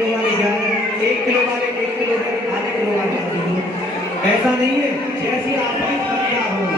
Kilo वाले 11, 1 kilo वाले 1 kilo, आधे किलो वाले। ऐसा नहीं है, जैसी आपकी श्रद्धा हो।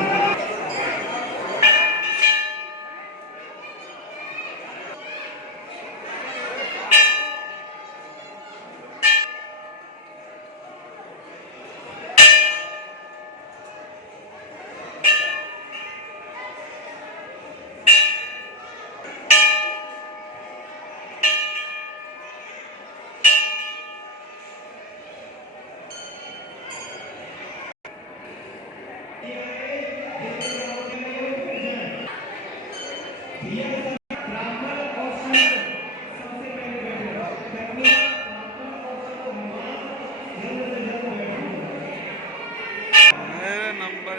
नंबर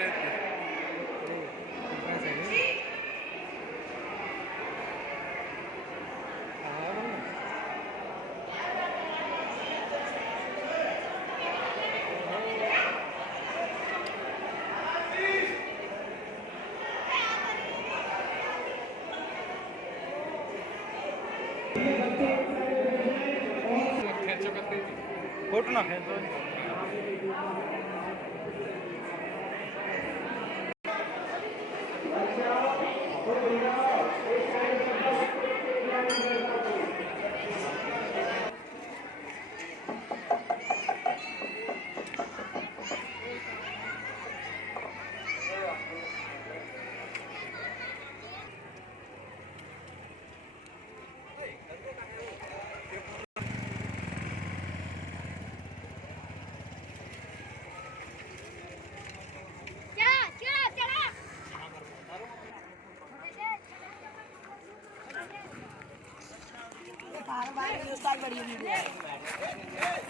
फोटो ना खेचो। बड़ी